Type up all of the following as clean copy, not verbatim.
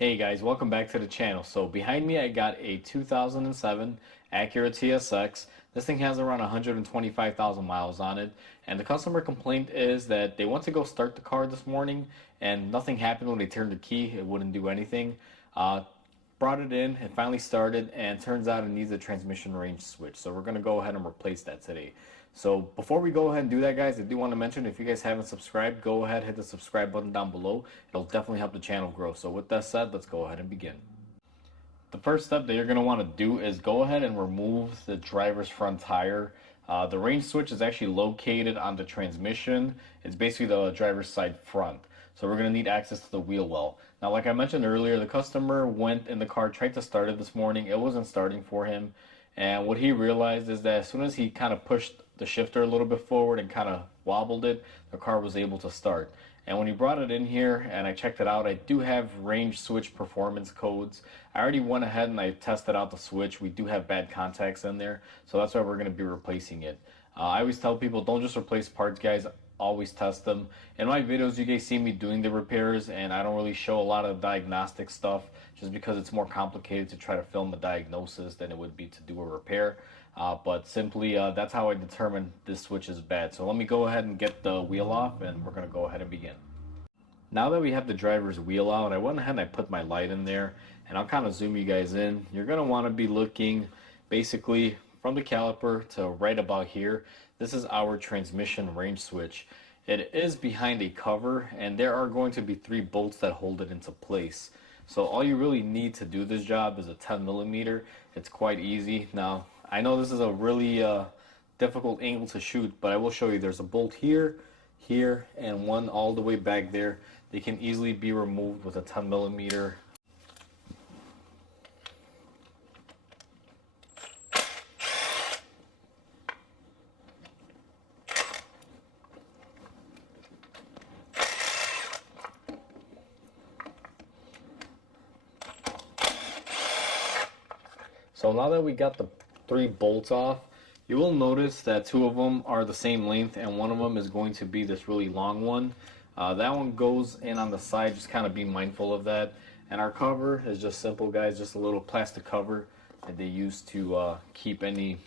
Hey guys, welcome back to the channel. So behind me I got a 2007 Acura TSX. This thing has around 125,000 miles on it, and the customer complaint is that they went to go start the car this morning and nothing happened when they turned the key. It wouldn't do anything. Brought it in, it finally started, and turns out it needs a transmission range switch. So we're going to go ahead and replace that today. So before we go ahead and do that, guys, I do want to mention, if you guys haven't subscribed, go ahead, hit the subscribe button down below. It'll definitely help the channel grow. So with that said, let's go ahead and begin. The first step that you're going to want to do is go ahead and remove the driver's front tire. The range switch is actually located on the transmission. It's basically the driver's side front. So we're going to need access to the wheel well. Now, like I mentioned earlier, the customer went in the car, tried to start it this morning. It wasn't starting for him. And what he realized is that as soon as he kind of pushed the shifter a little bit forward and kind of wobbled it, the car was able to start. And when he brought it in here and I checked it out, I do have range switch performance codes. I already went ahead and I tested out the switch. We do have bad contacts in there, so that's why we're going to be replacing it. I always tell people, don't just replace parts, guys. Always test them. In my videos, you guys see me doing the repairs, and I don't really show a lot of diagnostic stuff just because it's more complicated to try to film a diagnosis than it would be to do a repair. But simply, that's how I determine this switch is bad. So let me go ahead and get the wheel off, and we're going to go ahead and begin. Now that we have the driver's wheel out, I went ahead and I put my light in there, and I'll kind of zoom you guys in. You're going to want to be looking basically from the caliper to right about here. This is our transmission range switch. It is behind a cover, and there are going to be 3 bolts that hold it into place. So all you really need to do this job is a 10 millimeter. It's quite easy. Now, I know this is a really difficult angle to shoot, but I will show you. There's a bolt here, here, and one all the way back there. They can easily be removed with a 10 millimeter. So now that we got the 3 bolts off, you will notice that 2 of them are the same length and one of them is going to be this really long one. That one goes in on the side, just kind of be mindful of that. And our cover is just simple, guys, just a little plastic cover that they use to keep any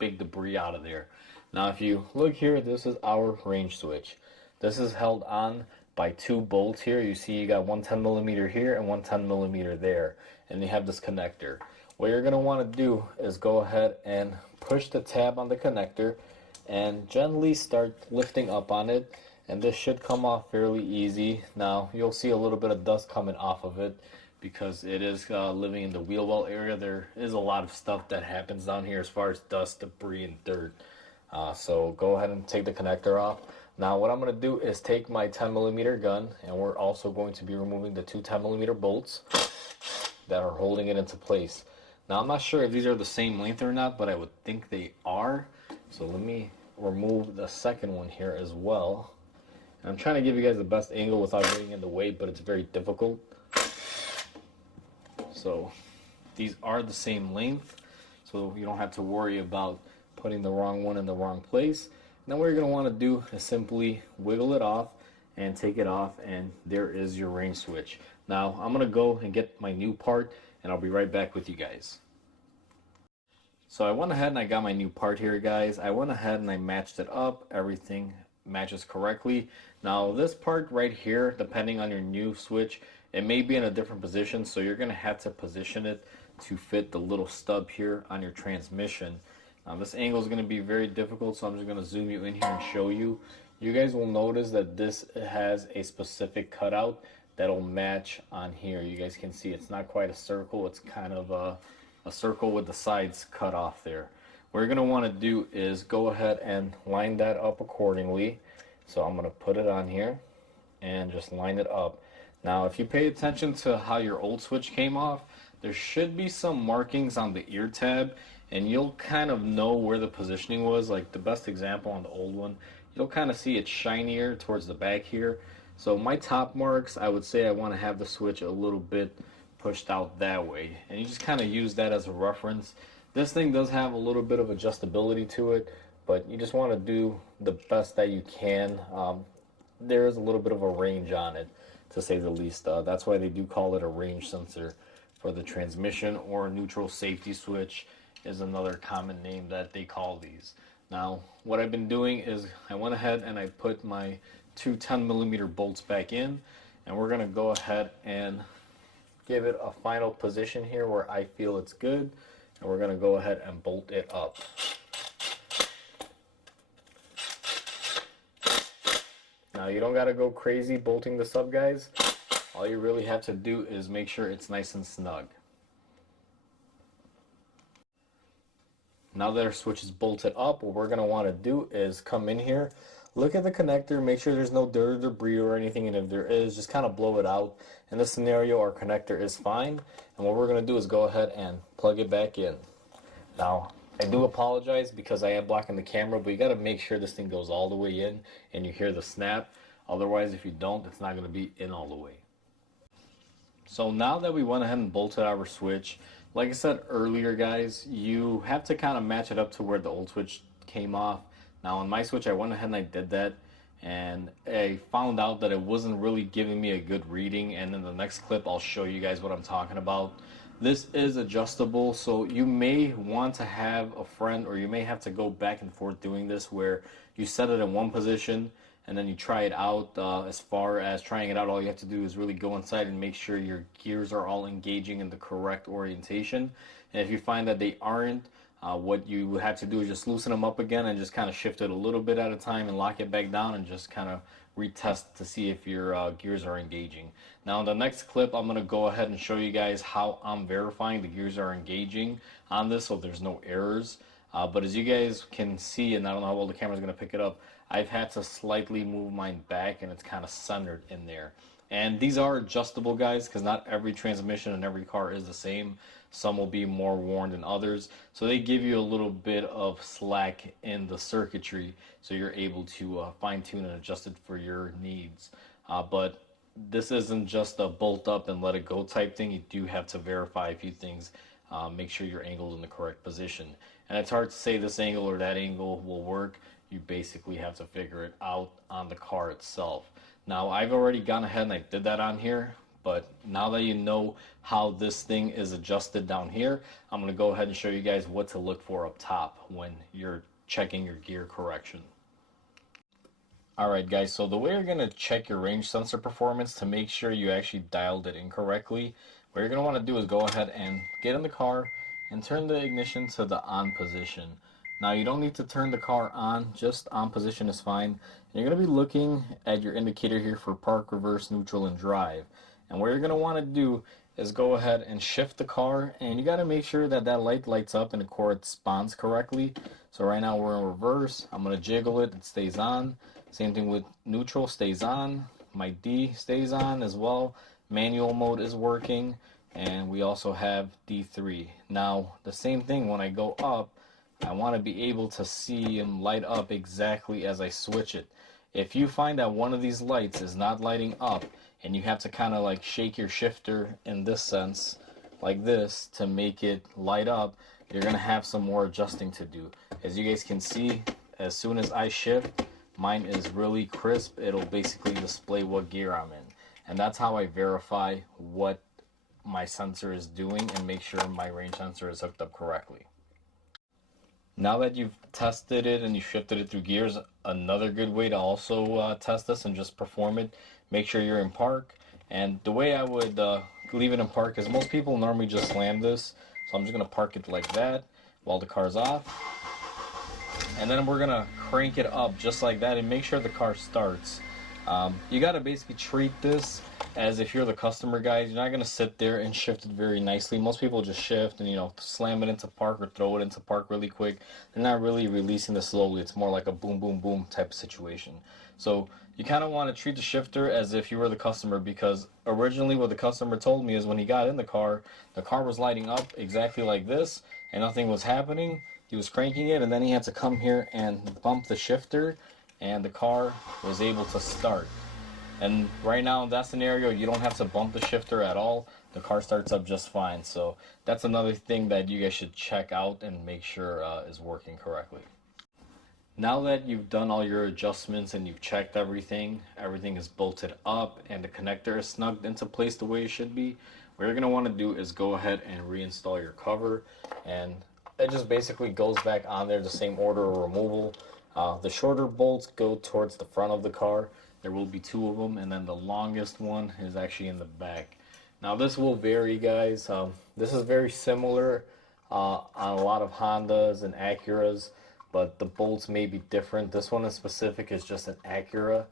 big debris out of there. Now if you look here, this is our range switch. This is held on by 2 bolts here. You see you got one 10 millimeter here and one 10 millimeter there, and you have this connector. What you're going to want to do is go ahead and push the tab on the connector and gently start lifting up on it, and this should come off fairly easy. Now you'll see a little bit of dust coming off of it because it is living in the wheel well area. There is a lot of stuff that happens down here as far as dust, debris, and dirt. So go ahead and take the connector off. Now what I'm going to do is take my 10 millimeter gun, and we're also going to be removing the 2 10 millimeter bolts that are holding it into place. Now I'm not sure if these are the same length or not, but I would think they are. So let me remove the second one here as well. And I'm trying to give you guys the best angle without getting in the way, but it's very difficult. So these are the same length, so you don't have to worry about putting the wrong one in the wrong place. Now what you're going to want to do is simply wiggle it off and take it off, and there is your range switch. Now I'm going to go and get my new part, and I'll be right back with you guys. So I went ahead and I got my new part here, guys. I went ahead and I matched it up. Everything matches correctly. Now this part right here, depending on your new switch, it may be in a different position, so you're going to have to position it to fit the little stub here on your transmission. Now this angle is going to be very difficult, so I'm just going to zoom you in here and show you. You guys will notice that this has a specific cutout that'll match on here. You guys can see it's not quite a circle, it's kind of a circle with the sides cut off there. What you're going to want to do is go ahead and line that up accordingly. So I'm going to put it on here and just line it up. Now if you pay attention to how your old switch came off, there should be some markings on the ear tab, and you'll kind of know where the positioning was. Like the best example on the old one, you'll kind of see it's shinier towards the back here. So my top marks, I would say I want to have the switch a little bit pushed out that way, and you just kind of use that as a reference. This thing does have a little bit of adjustability to it, but you just want to do the best that you can. There is a little bit of a range on it. to say the least. That's why they do call it a range sensor for the transmission, or neutral safety switch is another common name that they call these. Now, what I've been doing is I went ahead and I put my two 10mm bolts back in, and we're going to go ahead and give it a final position here where I feel it's good, and we're going to go ahead and bolt it up. Now, you don't got to go crazy bolting this up, guys. All you really have to do is make sure it's nice and snug. Now that our switch is bolted up, what we're going to want to do is come in here, look at the connector, make sure there's no dirt or debris or anything, and if there is, just kind of blow it out. In this scenario, our connector is fine, and what we're going to do is go ahead and plug it back in. Now, I do apologize because I am blocking the camera, but you got to make sure this thing goes all the way in and you hear the snap. Otherwise, if you don't, it's not going to be in all the way. So now that we went ahead and bolted our switch, like I said earlier, guys, you have to kind of match it up to where the old switch came off. Now on my switch, I went ahead and I did that, and I found out that it wasn't really giving me a good reading, and in the next clip I'll show you guys what I'm talking about. This is adjustable, so you may want to have a friend, or you may have to go back and forth doing this, where you set it in one position and then you try it out. As far as trying it out, all you have to do is really go inside and make sure your gears are all engaging in the correct orientation. And if you find that they aren't, what you have to do is just loosen them up again and just kind of shift it a little bit at a time and lock it back down, and just kind of retest to see if your gears are engaging. Now in the next clip, I'm going to go ahead and show you guys how I'm verifying the gears are engaging on this so there's no errors. But as you guys can see, and I don't know how well the camera's going to pick it up, I've had to slightly move mine back, and it's kind of centered in there. And these are adjustable, guys, because not every transmission in every car is the same. Some will be more worn than others, so they give you a little bit of slack in the circuitry, so you're able to fine-tune and adjust it for your needs. But this isn't just a bolt up and let it go type thing. You do have to verify a few things. Make sure your angle is in the correct position. And it's hard to say this angle or that angle will work. You basically have to figure it out on the car itself. Now, I've already gone ahead and I did that on here, but now that you know how this thing is adjusted down here, I'm going to go ahead and show you guys what to look for up top when you're checking your gear correction. Alright guys, so the way you're going to check your range sensor performance to make sure you actually dialed it in correctly, what you're going to want to do is go ahead and get in the car and turn the ignition to the on position. Now you don't need to turn the car on, just on position is fine. And you're going to be looking at your indicator here for park, reverse, neutral, and drive. And what you're going to want to do is go ahead and shift the car, and you got to make sure that that light lights up and it corresponds correctly. So right now we're in reverse. I'm going to jiggle it, it stays on. Same thing with neutral, stays on. My D stays on as well. Manual mode is working, and we also have D3. Now the same thing when I go up, I want to be able to see them light up exactly as I switch it. If you find that one of these lights is not lighting up, and you have to kind of like shake your shifter in this sense, like this, to make it light up, you're going to have some more adjusting to do. As you guys can see, as soon as I shift, mine is really crisp. It'll basically display what gear I'm in. And that's how I verify what my sensor is doing and make sure my range sensor is hooked up correctly. Now that you've tested it and you shifted it through gears, another good way to also test this and just perform it, make sure you're in park. And the way I would leave it in park is most people normally just slam this. So I'm just going to park it like that while the car's off. And then we're going to crank it up just like that and make sure the car starts. You got to basically treat this as if you're the customer, guys. You're not going to sit there and shift it very nicely. Most people just shift and, you know, slam it into park or throw it into park really quick. They're not really releasing this slowly. It's more like a boom, boom, boom type of situation. So you kind of want to treat the shifter as if you were the customer, because originally what the customer told me is when he got in the car was lighting up exactly like this and nothing was happening. He was cranking it, and then he had to come here and bump the shifter, and the car was able to start. And right now in that scenario, you don't have to bump the shifter at all. The car starts up just fine. So that's another thing that you guys should check out and make sure is working correctly. Now that you've done all your adjustments and you've checked everything, everything is bolted up and the connector is snugged into place the way it should be, what you're going to want to do is go ahead and reinstall your cover, and it just basically goes back on there the same order of removal. The shorter bolts go towards the front of the car. There will be two of them, and then the longest one is actually in the back. Now this will vary, guys. This is very similar on a lot of Hondas and Acuras, but the bolts may be different. This one in specific is just an Acura.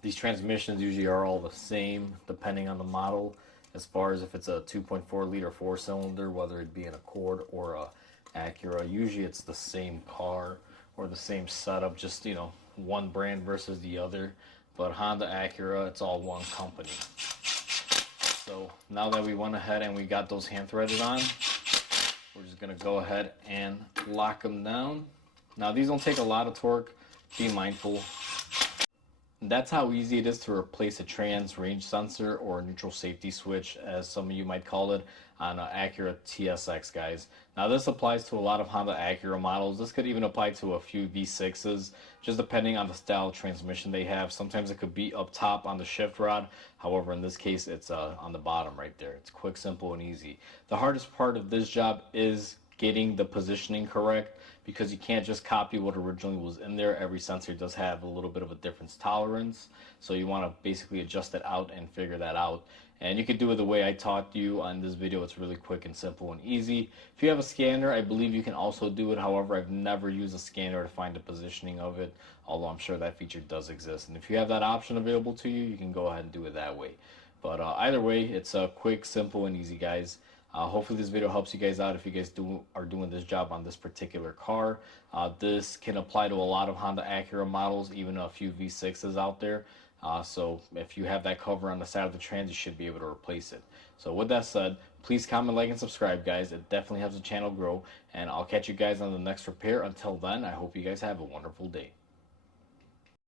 These transmissions usually are all the same depending on the model, as far as if it's a 2.4 liter four cylinder, whether it be an Accord or a Acura. Usually it's the same car or the same setup, just one brand versus the other. But Honda, Acura, it's all one company. So now that we went ahead and we got those hand threaded on, we're just gonna go ahead and lock them down. Now these don't take a lot of torque, be mindful. That's how easy it is to replace a trans range sensor or a neutral safety switch, as some of you might call it, on an Acura TSX, guys. Now this applies to a lot of Honda Acura models. This could even apply to a few V6s, just depending on the style of transmission they have. Sometimes it could be up top on the shift rod. However, in this case, it's on the bottom right there. It's quick, simple, and easy. The hardest part of this job is getting the positioning correct, because you can't just copy what originally was in there. Every sensor does have a little bit of a difference tolerance, so you want to basically adjust it out and figure that out. And you can do it the way I taught you on this video. It's really quick and simple and easy. If you have a scanner, I believe you can also do it. However, I've never used a scanner to find the positioning of it, although I'm sure that feature does exist. And if you have that option available to you, you can go ahead and do it that way. But either way, it's quick, simple, and easy, guys. Hopefully this video helps you guys out if you guys are doing this job on this particular car. This can apply to a lot of Honda Acura models, even a few V6s out there. So if you have that cover on the side of the trans, you should be able to replace it. So with that said, please comment, like, and subscribe, guys. It definitely helps the channel grow. And I'll catch you guys on the next repair. Until then, I hope you guys have a wonderful day.